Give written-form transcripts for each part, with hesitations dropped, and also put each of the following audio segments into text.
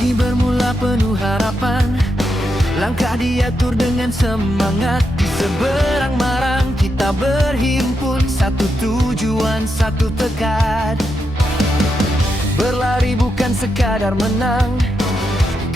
Pagi bermula penuh harapan, langkah diatur dengan semangat. Di seberang marang kita berhimpun, satu tujuan, satu tekad. Berlari bukan sekadar menang,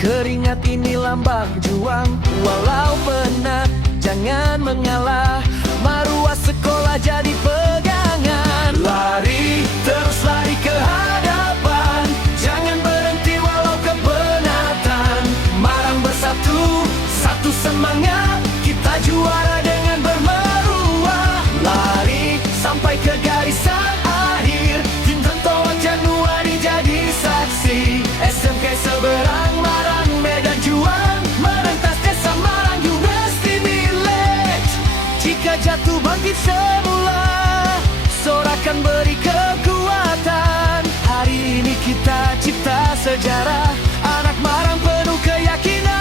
keringat ini lambang juang. Walau penat, jangan mengalah, maruah sekolah jadi pegangan. Lari, terus lari ke hadapan, jangan berhenti walau kepenatan. Marang bersatu, satu semangat, kita juara dengan bermaruah. Lari sampai ke garisan akhir, tim Tentoan Januari jadi saksi. SMK seberang marang medan juang, merentas desa Marang University Village. Jika jatuh bangkit semula, sorakan beri kekuatan. Hari ini kita cipta sejarah, anak Marang penuh keyakinan.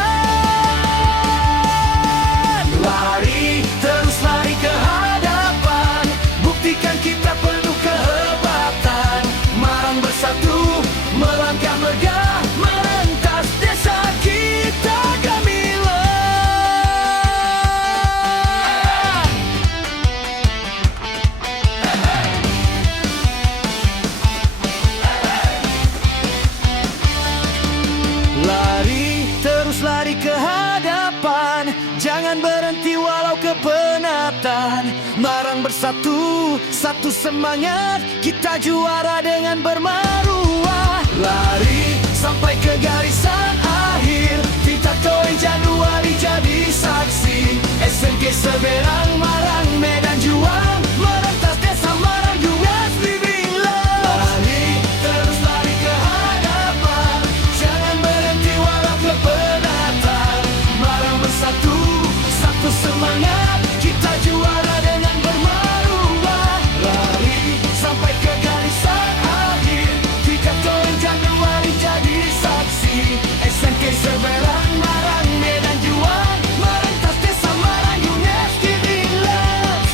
Lari, terus lari ke hadapan, buktikan kita penuh kehebatan. Marang bersatu, melangkah megah, merentas desa kita gemilang. Lari, terus lari ke hadapan, jangan berhenti walau kepenatan. Marang bersatu, satu semangat, kita juara dengan bermaruah. Lari sampai ke garisan akhir, kita Tentoan Januari jadi saksi. SMK seberang marang medan juang, merentas desa Marang University Village. Lari, terus lari ke hadapan, jangan berhenti walau kepenatan. Marang bersatu, satu semangat, kita juara dengan bermaruah. Lari sampai ke garisan akhir, kita Tentoan Januari jadi saksi. SMK seberang marang medan juang, merentas desa Marang University Village.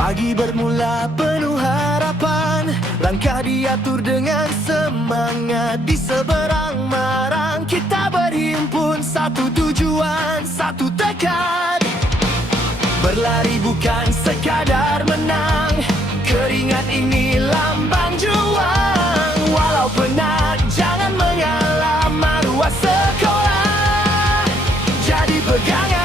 Pagi bermula penuh harapan, langkah diatur dengan semangat. Di seberang marang kita berhimpun, satu tujuan, satu tekad. Berlari bukan sekadar menang, keringat ini lambang juang. Walau penat, jangan mengalah, maruah sekolah jadi pegangan.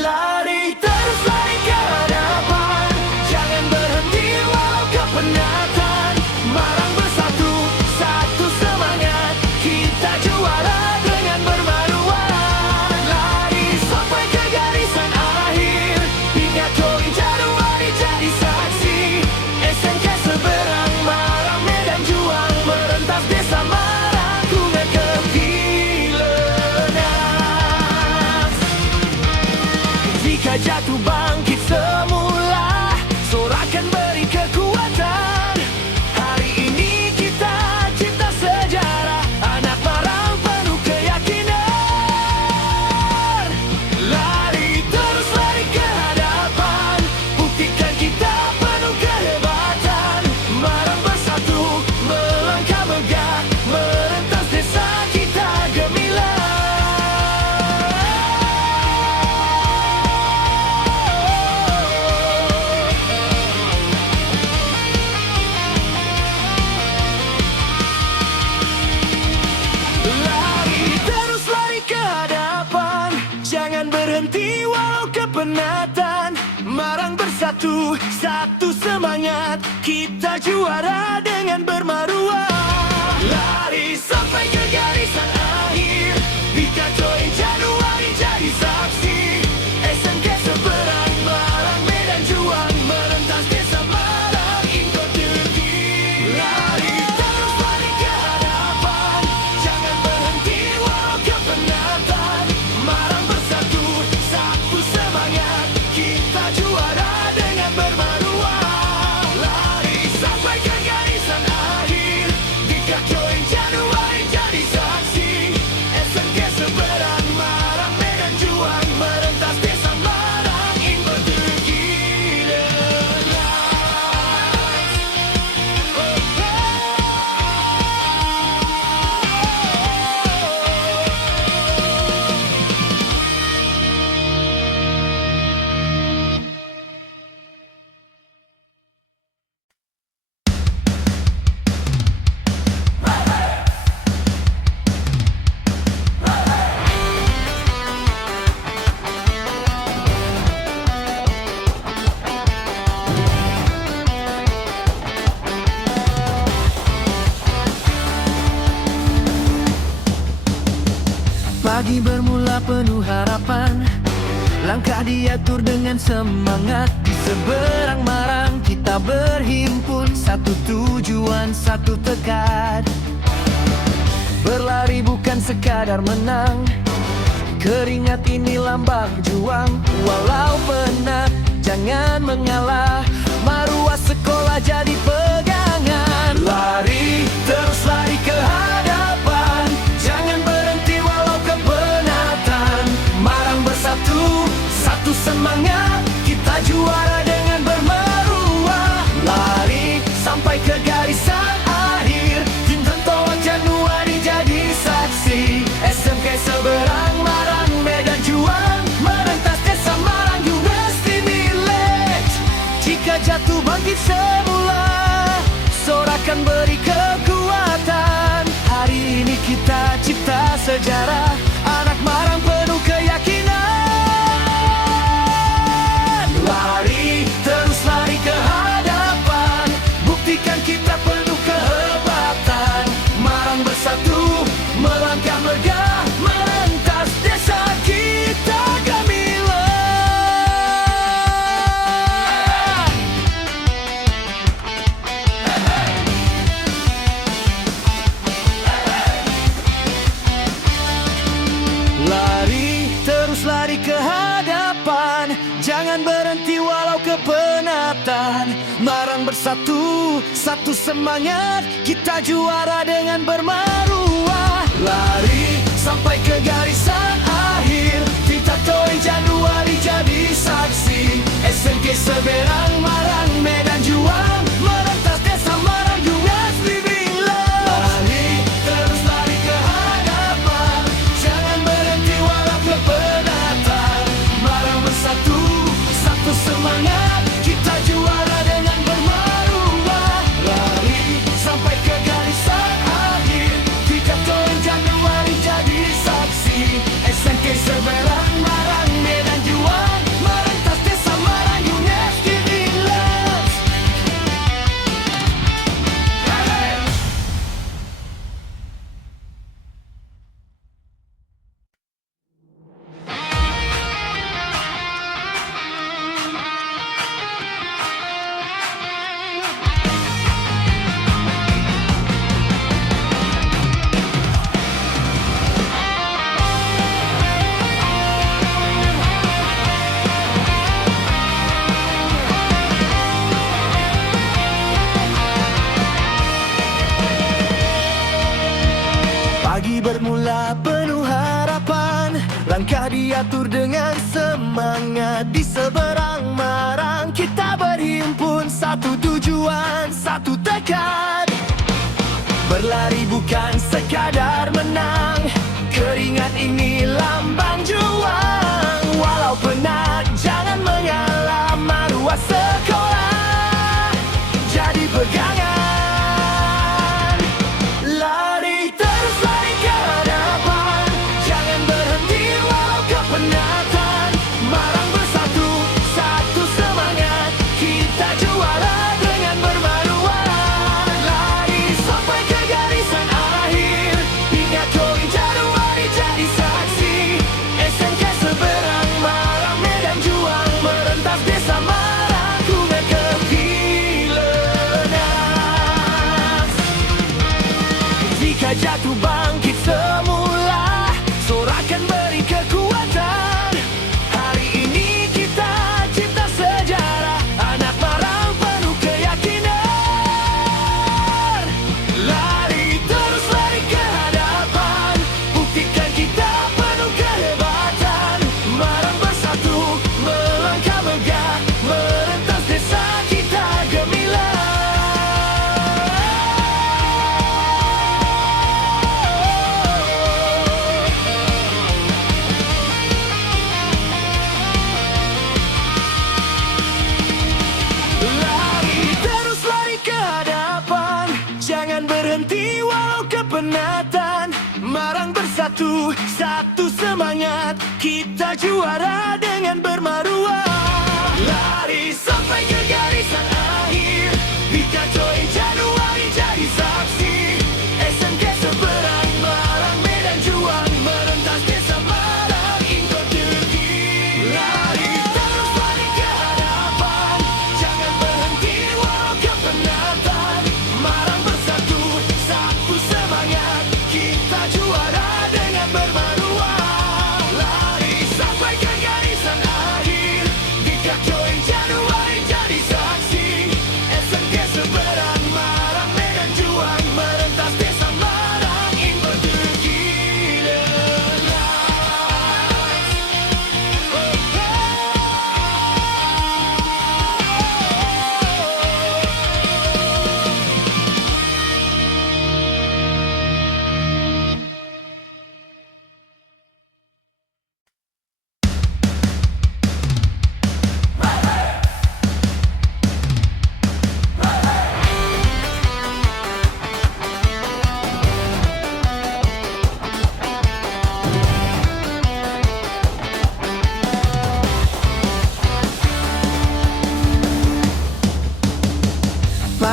Lari, terus lari ke hadapan, jangan berhenti walau kepenatan. Marang bersatu, satu semangat, kita juara dengan bermaruah. Lari sampai ke garisan akhir, ingat Tentoan Januari jadi saksi. SMK seberang marang medan juang, merentas desa Marang dengan kepilenas. Jika jatuh bangkit semula, sorakan beri kekuatan. Hari ini kita cipta sejarah, anak Marang penuh keyakinan. Lari, terus lari ke hadapan, buktikan kita penuh kehebatan. Marang bersatu, melangkah megah, merentas desa kita gemilang. Lari, terus lari ke hadapan, jangan berhenti walau kepenatan. Marang bersatu, satu semangat, kita juara dengan bermaruah. Lari sampai ke garisan akhir, kita Tentoan Januari jadi saksi. SMK seberang marang medan juang, merentas desa Pagi bermula penuh harapan, langkah diatur dengan semangat. Di seberang marang kita berhimpun, satu tujuan, satu tekad. Berlari bukan sekadar menang, keringat ini lambang juang. Walau penat, jangan mengalah, maruah sekolah jadi pegangan. Lari, terus lari ke hadapan, jangan berhenti walau kepenatan. Marang bersatu, satu semangat, kita juara dengan bermaruah. Lari sampai ke garisan akhir, tim Tentoan Januari jadi saksi. SMK seberang marang medan juang, merentas desa Marang University Village. Jika jatuh bangkit semula, sorakan beri kekuatan. Hari ini kita cipta sejarah, anak Marang penuh keyakinan. Lari, terus lari ke hadapan, buktikan kita penuh kehebatan. Marang bersatu, melangkah megah, merentas desa kita gemilang. Lari, terus lari ke hadapan, jangan berhenti walau kepenatan. Marang bersatu, satu semangat, kita juara dengan bermaruah. Lari sampai ke garisan akhir, kita Toy Januari jadi saksi. SMK seberang marang medan juang, merentas desa Marang University Village. Lari, terus lari ke hadapan, jangan berhenti walau kepenatan. Marang bersatu, satu semangat, kita juara dengan bermaruah. Lari sampai ke garisan akhir, kita Toy Januari jadi saksi. SMK seberang marang medan juang, merentas desa Marang University Village. Pagi bermula penuh harapan, langkah diatur dengan semangat. Di seberang marang kita berhimpun, satu tujuan, satu tekad. Berlari bukan sekadar menang, keringat ini lambang juang. Walau penat, jangan mengalah, maruah sekolah jadi pegangan. Lari, terus lari ke hadapan, jangan berhenti walau kepenatan. Marang bersatu, satu semangat, kita juara dengan bermaruah. Lari sampai ke garisan akhir, hingga Toy Januari jadi saksi. SMK seberang marang medan juang, merentas desa Marang Kuner ke Vilenas. Jika jatuh bangkit semula, sorakan beri kekuatan. Hari ini kita cipta sejarah, anak Marang penuh keyakinan. Lari, terus lari ke hadapan, buktikan kita penuh kehebatan. Marang bersatu, melangkah megah, merentas desa kita gemilang. Lari, terus lari ke hadapan, jangan berhenti walau kepenatan. Marang bersatu, satu semangat, kita juara dengan bermaruah. Lari sampai ke garisan akhir, kita Toy Januari jadi saksi. SMK seberang marang medan juang, merentas desa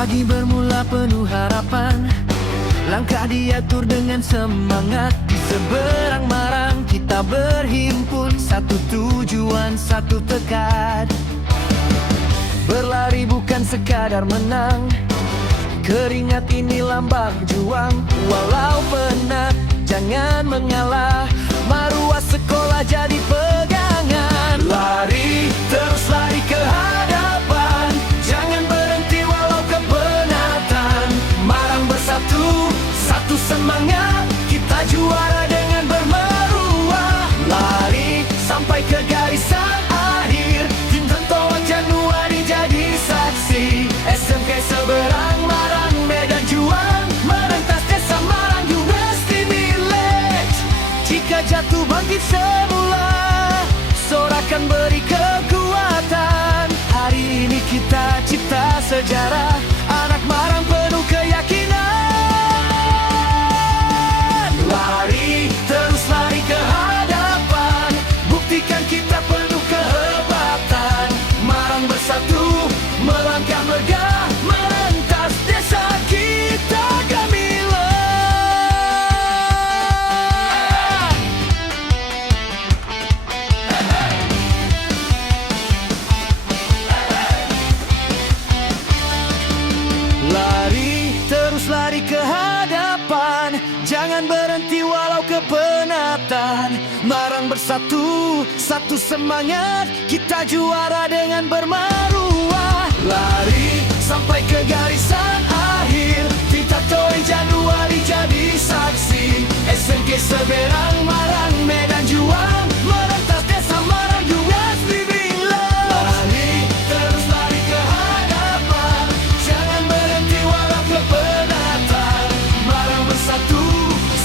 Pagi bermula penuh harapan, langkah diatur dengan semangat. Di seberang marang kita berhimpun, satu tujuan, satu tekad. Berlari bukan sekadar menang, keringat ini lambang juang. Walau penat, jangan mengalah, maruah sekolah jadi pegangan. Lari, terus lari ke hadapan, jangan berhenti walau kepenatan. Marang bersatu, satu semangat, kita juara dengan bermeruah. Lari sampai ke garisan akhir, tim Tentowak Januari jadi saksi. SMK Seberang Marang Medan Juang, merentas desa Marang University Village. Jika jatuh bangkit semula, sorakan beri kekuatan. Hari ini kita cipta sejarah, anak Marang penuh keyakinan. Lari, terus lari ke hadapan, buktikan kita penuh kehebatan. Marang bersatu, melangkah megah, merentas desa kita gemilang. Lari, terus lari ke hadapan, jangan berhenti walau kepenatan. Marang bersatu, satu semangat, kita juara dengan bermaruah. Lari sampai ke garisan akhir, kita Toy Januari jadi saksi. SMK Seberang Marang Medan Juang, merentas desa Marang University Village. Lari, terus lari ke hadapan, jangan berhenti walau kepenatan. Marang bersatu,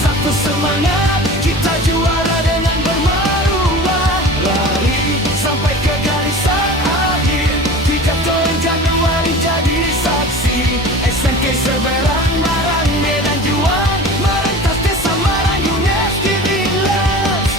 satu semangat, kita juara dengan bermaruah. Lari sampai ke garisan akhir, kita Toy Januari jadi saksi. SMK Seberang Marang Medan Juang, merentas desa Marang University Village.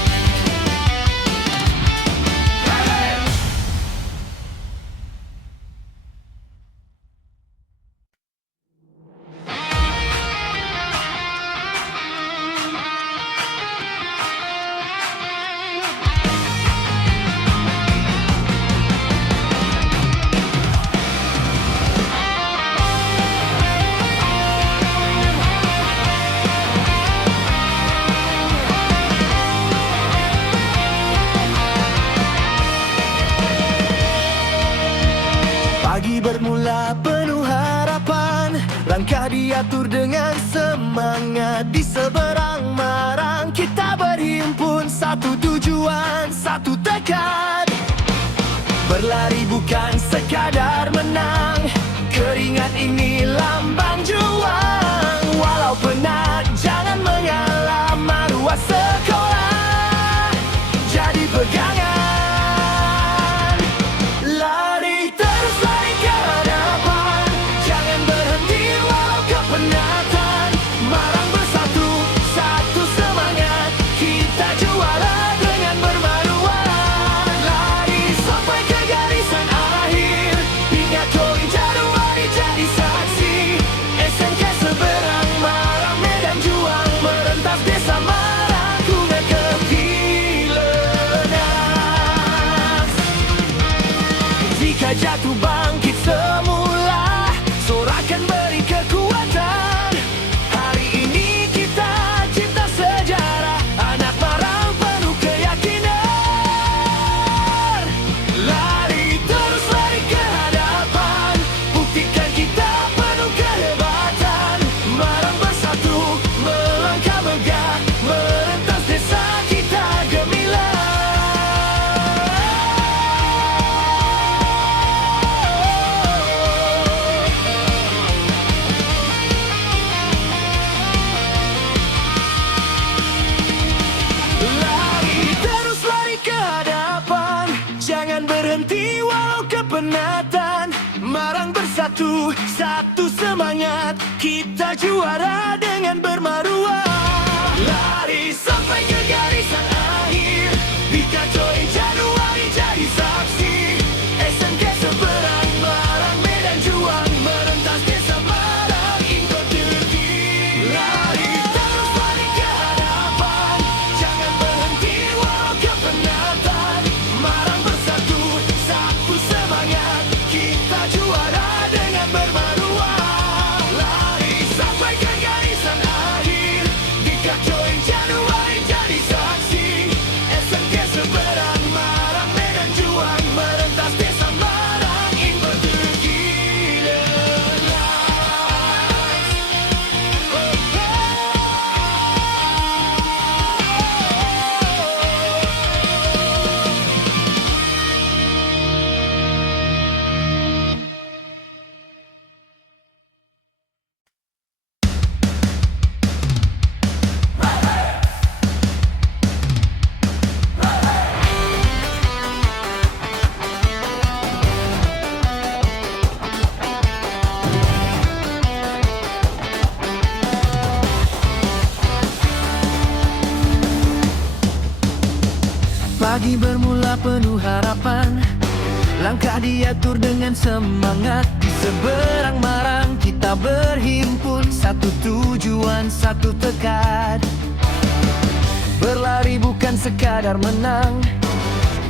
Pagi bermula penuh harapan, langkah diatur dengan semangat. Di seberang Marang kita berhimpun, satu tujuan, satu tekad. Berlari bukan sekadar menang, keringat ini lambang juang. Walau penat, jangan mengalah, maruah sekolah jadi pegangan. Lari, terus lari ke hadapan, jangan berhenti walau kepenatan. Marang bersatu, satu semangat, kita juara dengan bermaruah. Lari sampai ke garisan akhir, hingga Toy Januari jadi saksi. SMK Seberang Marang Medan Juang, merentas desa Marang dengan kegilenas. Jika jatuh bangkit semula, sorakan beri kekuatan. Hari ini kita cipta sejarah, anak Marang penuh keyakinan. Lari, terus lari ke hadapan, buktikan kita penuh kehebatan. Marang bersatu, melangkah megah, merentas desa kita gemilang. Lari, terus lari ke hadapan, jangan berhenti walau kepenatan. Marang bersatu, satu semangat, kita juara dengan bermaruah. Lari sampai ke garisan akhir, Bika Toy Januari jadi saksi. SMK Seberang Marang Medan Juang, merentas desa Pagi bermula penuh harapan, langkah diatur dengan semangat. Di seberang marang kita berhimpun, satu tujuan, satu tekad. Berlari bukan sekadar menang,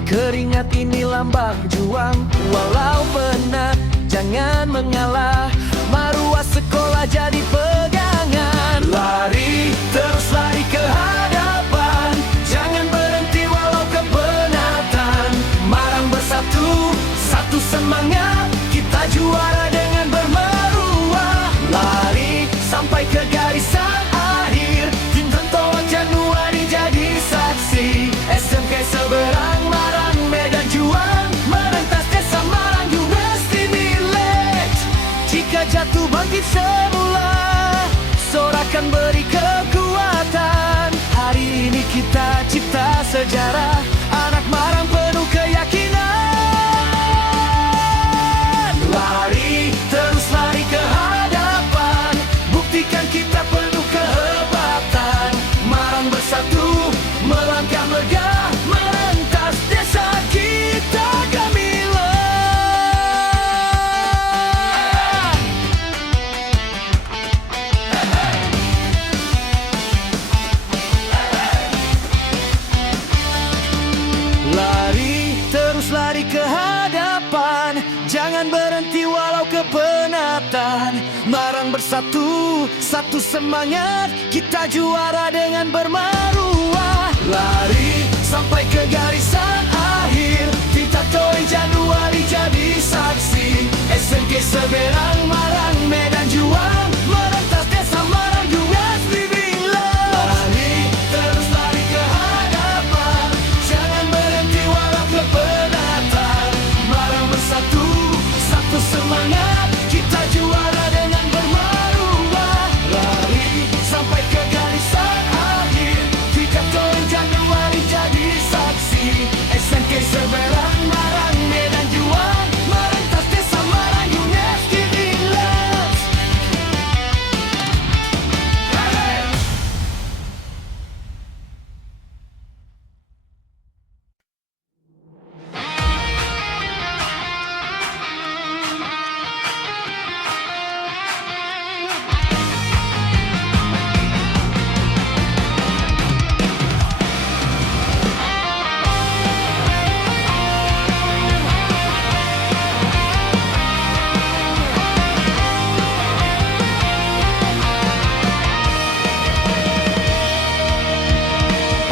keringat ini lambang juang. Walau penat, jangan mengalah, maruah sekolah jadi pegangan. Lari, terus lari ke hadapan, jangan berhenti walau kepenatan. Marang bersatu, satu semangat, kita juara dengan bermeruah. Lari sampai ke garisan akhir, tim Tentara Januari jadi saksi. SMK seberang marang medan juang, merentas desa Marang University Village. Jika jatuh bangkit semula, sorakan beri kekuatan. Hari ini kita cipta sejarah, anak Marang penuh keyakinan. Lari, terus lari ke hadapan, buktikan kita penuh kehebatan. Marang bersatu, melangkah megah, merentas desa kita gemilang. Lari, terus lari ke hadapan, jangan berhenti walau kepenatan. Marang bersatu, satu semangat, kita juara dengan bermaruah. Lari sampai ke garisan akhir, kita Toy Januari jadi saksi. SMK seberang marang medan juang, merentas desa Marang University Village. Lari, terus lari ke hadapan, jangan berhenti walau kepenatan. Marang bersatu, satu semangat, kita juara dengan bermaruah. Lari sampai ke garisan akhir, kita Toy Januari jadi saksi. SMK seberang marang medan juang, merentas desa Marang University Village.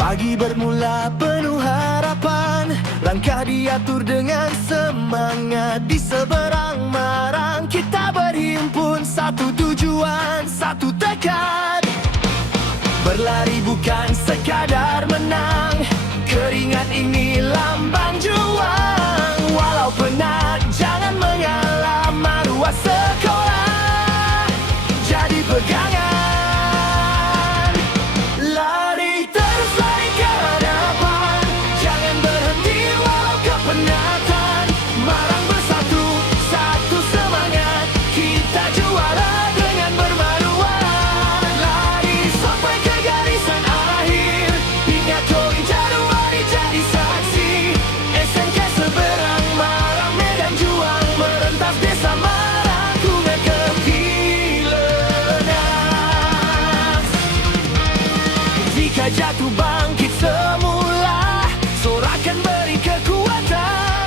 Pagi bermula penuh harapan, langkah diatur dengan semangat. Di seberang marang kita berhimpun, satu tujuan, satu tekad. Berlari bukan sekadar menang, keringat ini lambang juang. Walau penat, jangan mengalah, maruah sekolah jadi pegangan. Lari, terus lari ke hadapan, jangan berhenti walau kepenatan. Marang bersatu, satu semangat, kita juara dengan bermaruah. Lari sampai ke garisan akhir, ingat Toy Januari jadi saksi. SMK seberang marang medan juang, merentas desa Marang dengan kepilenas. Jika jatuh bangkit semula, sorakan beri kekuatan.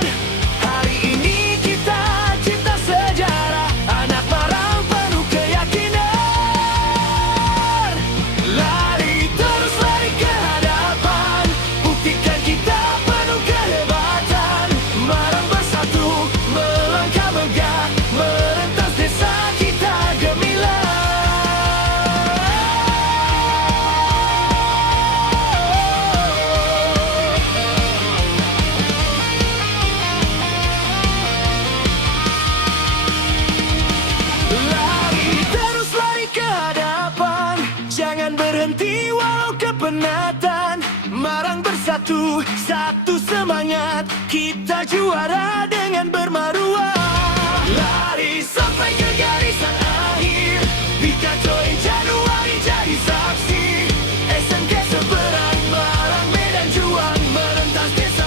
Hari ini kita cipta sejarah, anak Marang penuh keyakinan. Lari, terus lari ke hadapan, buktikan kita penuh kehebatan. Marang bersatu, melangkah megah, merentas desa kita gemilang. Lari, terus lari ke hadapan, jangan berhenti walau kepenatan. Marang bersatu, satu semangat, kita juara dengan bermaruah. Lari sampai ke garisan akhir, kita Toy Januari jadi saksi. SMK seberang marang medan juang, merentas desa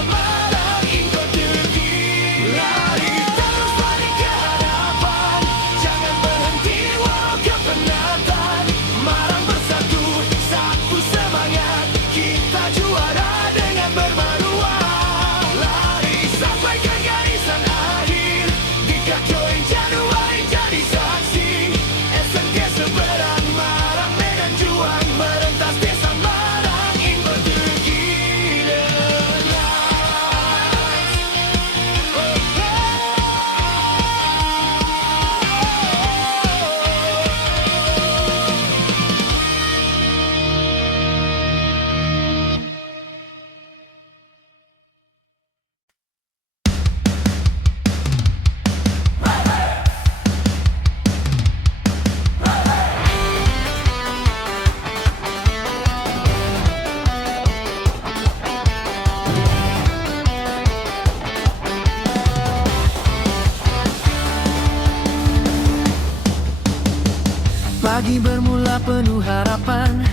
penuh harapan.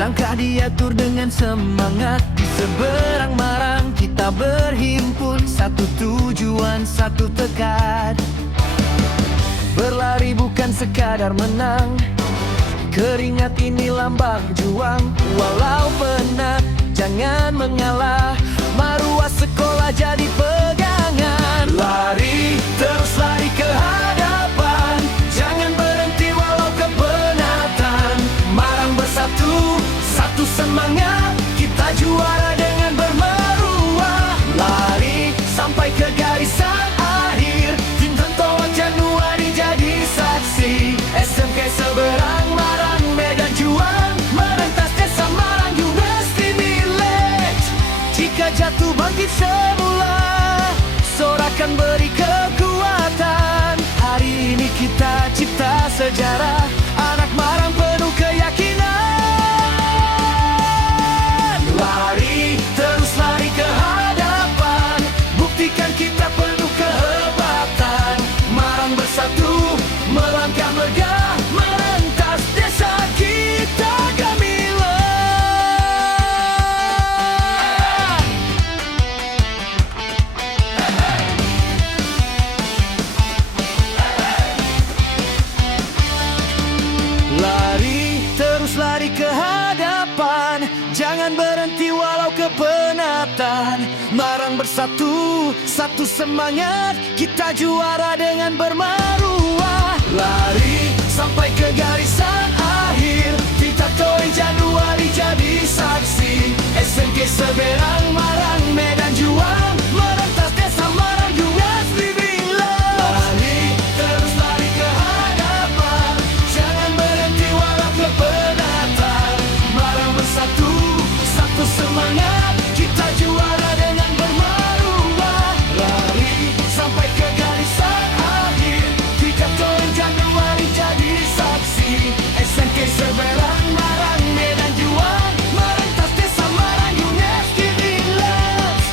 Langkah diatur dengan semangat. Di seberang marang kita berhimpun, satu tujuan, satu tekad. Berlari bukan sekadar menang, keringat ini lambang juang. Walau penat, jangan mengalah, maruah sekolah jadi pegangan. Lari, terus lari ke hadapan, jangan berhenti walau kepenatan. Marang bersatu, satu semangat, kita juara dengan bermeruah. Lari sampai ke garisan akhir, tim Tentoan Januari jadi saksi. SMK Seberang Marang Medan Juang, merentas desa Marang University Village. Jika jatuh bangkit semula, sorakan beri kekuatan. Hari ini kita cipta sejarah, anak Marang penuh keyakinan. Lari, terus lari ke hadapan, buktikan kita penuh kehebatan. Marang bersatu, melangkah megah, merentas desa kita gemilang. Lari, terus lari ke hadapan, jangan berhenti walau kepenatan. Marang bersatu, satu semangat, kita juara dengan bermaruah. Lari sampai ke garisan akhir, kita Toy Januari jadi saksi. SMK Seberang Marang Medan Juang, merentas desa Marang University Village. Lari, terus lari ke hadapan, jangan berhenti walau kepenatan. Marang bersatu, satu semangat, kita juara dengan bermaruah. Lari sampai ke garisan akhir, kita Toy Januari jadi saksi. SMK Seberang Marang Medan Juang, merentas desa Marang University Village.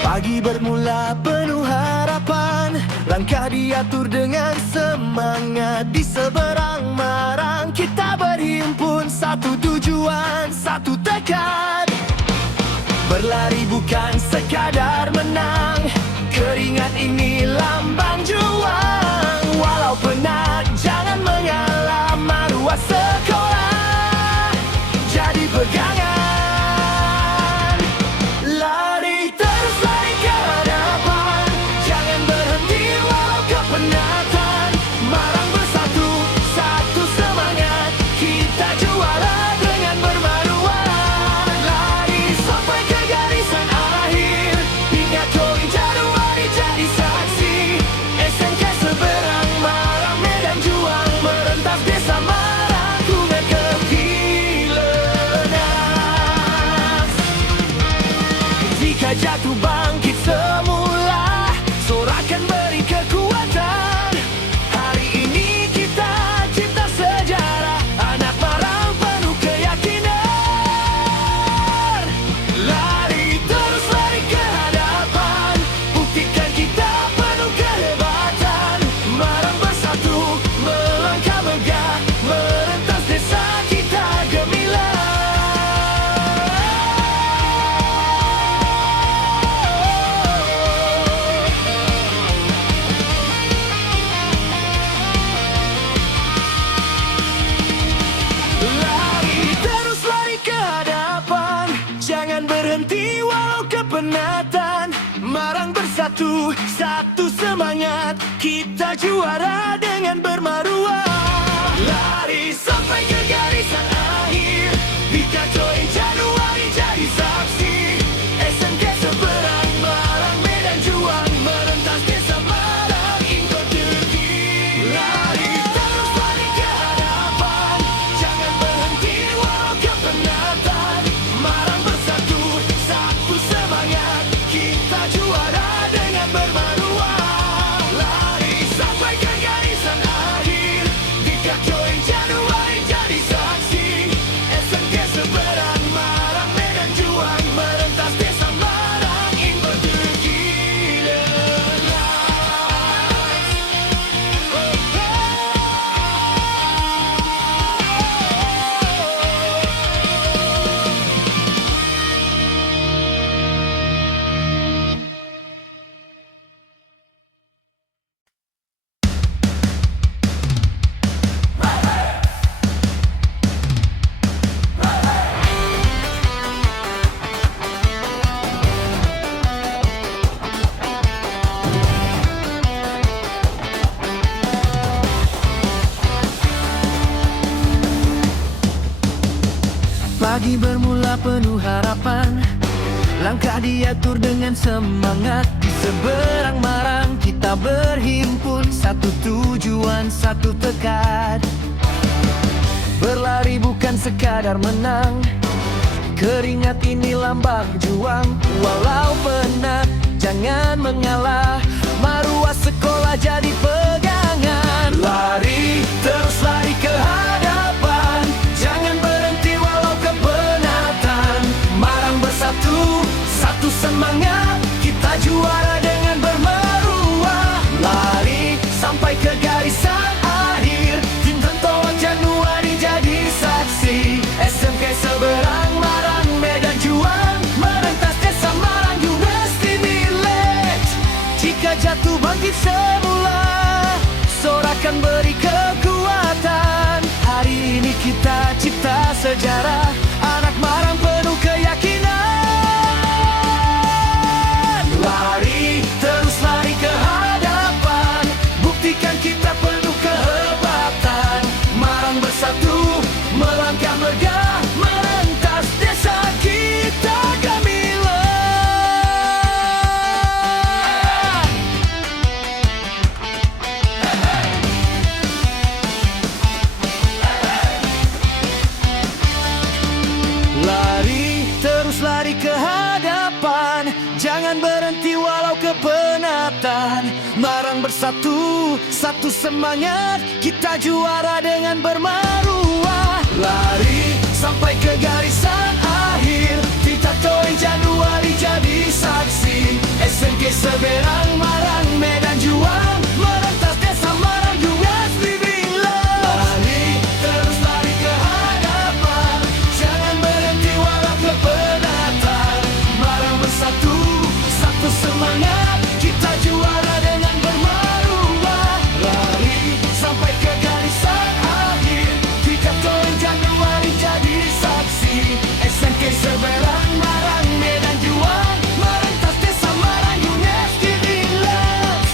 Pagi bermula penuh harapan, langkah diatur dengan semangat. Di seberang Marang kita berhimpun, satu tujuan, satu tekad. Berlari bukan sekadar menang, keringat ini lambang juang. Walau penat, jangan mengalah, maruah sekolah jadi pegangan. Lari, terus lari ke hadapan, jangan berhenti walau kepenatan. Marang bersatu, satu semangat, kita juara dengan bermaruah. Lari sampai ke garisan akhir, hingga Toy Januari jadi saksi. SMK Seberang Marang Medan Juang, merentas desa Marang dengan kekilenas. Jika jatuh bangkit semula, sorakan beri kekuatan. Hari ini kita cipta sejarah, anak Marang penuh keyakinan. Lari, terus lari ke hadapan, buktikan kita penuh kehebatan. Marang bersatu, melangkah megah, merentas desa kita gemilang. Lari, terus lari ke hadapan, jangan berhenti walau kepenatan. Marang bersatu, satu semangat, kita juara dengan bermaruah. Lari sampai ke garisan akhir, hingga Toy Januari jadi saksi. SMK Seberang Marang Medan Juang, merentas desa Marang Pagi bermula penuh harapan, langkah diatur dengan semangat. Di seberang marang kita berhimpun, satu tujuan, satu tekad. Berlari bukan sekadar menang, keringat ini lambang juang. Walau penat, jangan mengalah, maruah sekolah jadi pegangan. Lari, terus lari ke hadapan, jangan berhenti walau kepenatan. Marang bersatu, satu semangat, kita juara dengan bermeruah. Lari sampai ke garisan akhir, tim Tentoan Januari jadi saksi. SMK Seberang Marang Medan Juang, merentas desa Marang University Village. Jika jatuh bangkit semula, sorakan beri kekuatan. Hari ini kita cipta sejarah, anak Marang penuh keyakinan. Lari, terus lari ke hadapan, buktikan kita penuh kehebatan. Marang bersatu, melangkah megah, merentas desa kita gemilang. Lari, terus lari ke hadapan, jangan berhenti walau kepenatan. Marang bersatu, satu semangat, kita juara dengan bermaruah. Lari sampai ke garisan akhir, kita Tentoan Januari jadi saksi. SMK Seberang Marang Medan Juang, merentas desa Marang University Village. Lari, terus lari ke hadapan, jangan berhenti walau kepenatan. Marang bersatu, satu semangat, kita juara dengan bermaruah. Lari sampai ke garisan akhir, kita Tentoan Januari jadi saksi. SMK Seberang Marang Medan Juang, merentas desa Marang University Village.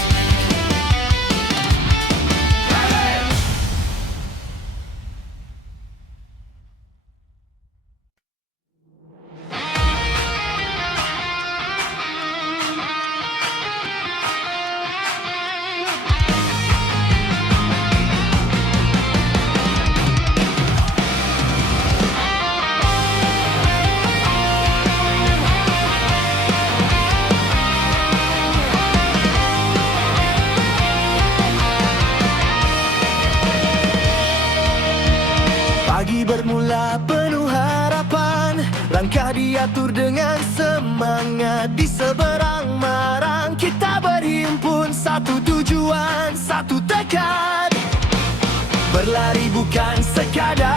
Pagi bermula penuh harapan, langkah diatur dengan semangat. Di seberang Marang kita berhimpun, satu tujuan, satu tekad. Berlari bukan sekadar